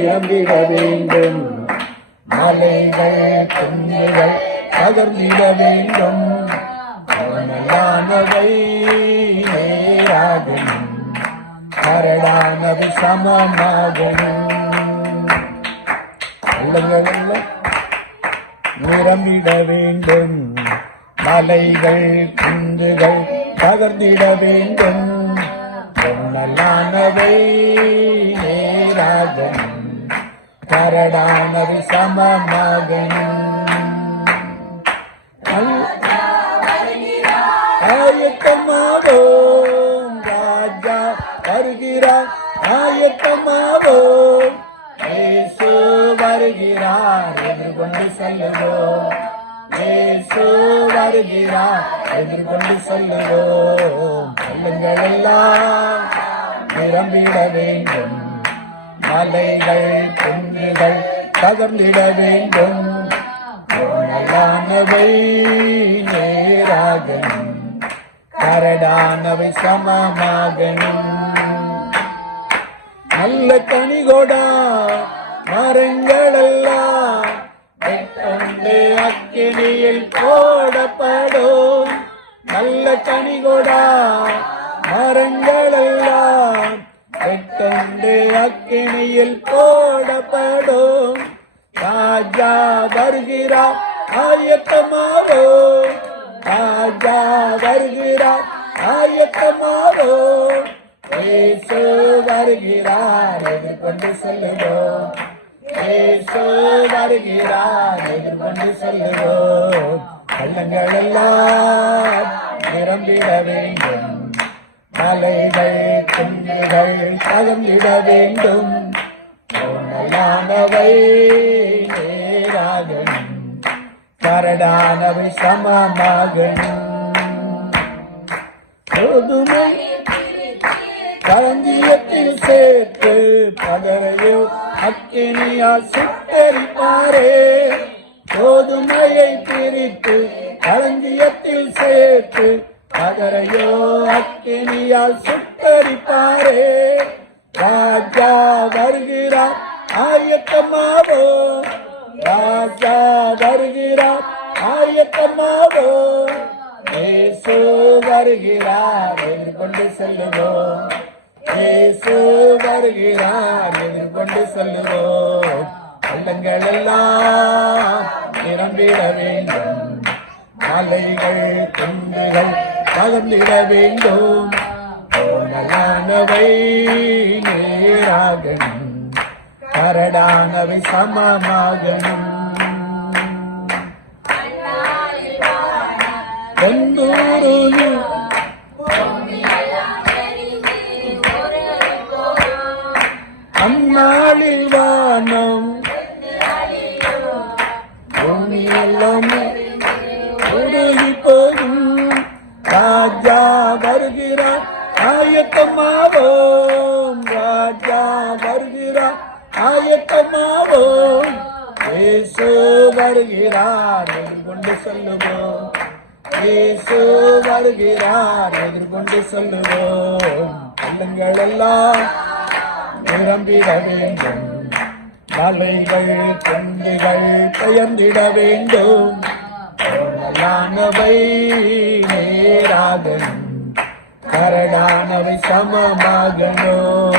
நிரம்பிட வேண்டும். மலைகள் குன்றுகள் பகர்ந்திட வேண்டும். அவனல்லானவை நேராகும் கரடானவை சமமாகும் அல்லங்கல்ல நிரம்பிட வேண்டும். மலைகள் குன்றுகள் பகர்ந்திட வேண்டும். பொன்னலானவை நேராகும் கரடாமரி சமமாகணும் ஆயத்தமாவோம். ராஜா வருகிறார். ஆயத்தமாவோம். இயேசு வருகிறார். எதிர்கொண்டு செல்லுவோம். இயேசு வருகிறார். எதிர்கொண்டு செல்லுவோம். சொல்லுங்கள் எல்லாம். நிரம்பிட வேண்டும். மலைகள் குன்றுகள் தகர்ந்திட வேண்டும். நல்லானவை நேராகணும். கரடானவை சமமாகணும். நல்ல கனிகோடா மரங்களெல்லாம் வெட்டொண்டு அக்கினியில் போடப்படும். நல்ல கனிகொடா மரங்களெல்லாம் அக்கினியில் போடப்படும். ராஜா வருகிறார் ஆயத்தமாவோ ராஜா வருகிறார் ஆயத்தமாவோ ஏசு வருகிறார் எதிர்கொண்டு செல்லுவோம். ஏசு வருகிறார் எதிர்கொண்டு செல்லுவோம். கள்ளங்கள் எல்லாம் நிரம்பிட வேண்டும். மலைகள் குன்றுகள் தகர்ந்திட வேண்டும். பொன்னலானவை நேராகணும். கரடானவை சமமாகணும். கோதுமை களஞ்சியத்தில் சேர்த்து பகரையோ அக்கினியால் சுட்டரிப்பாரே. கோதுமையை பிரித்து களஞ்சியத்தில் சேர்த்து பகரையோ அக்கினியால் சுட்டரிப்பாரே. ராஜா வருகிறார் ஆயத்தமாவோ. ராஜா வருகிறார் ஆயத்தமாவோ. இயேசு வருகிறார் எதிர்கொண்டு செல்லுவோம் இயேசு வருகிறார் எதிர்கொண்டு செல்லுவோம் பள்ளங்கள் எல்லாம் நிரம்பிட வேண்டும். மலைகள் குன்றுகள் பகர்ந்திட வேண்டும் கோணலானவை நேராகணும். கரடானவை சமமாகணும். வெந்தூரு அந்நாளில் வானம். பூமி எல்லாமே உருகி போ ராஜா வருகிறார். ஆயத்தமாவோம். ராஜா வருகிறார். ஆயத்தமாவோம். இயேசு வருகிறார். எதிர்கொண்டு சொல்லுவோம். இயேசு வருகிறார். எதிர்கொண்டு சொல்லுவோம். கல்லுங்கள் எல்லாம் நிரம்பிட வேண்டும். மலைகள் தொண்டிகள் பெயர்ந்திட வேண்டும். நல்லானவை நேராகணும் கரடானவை சமமாகணும்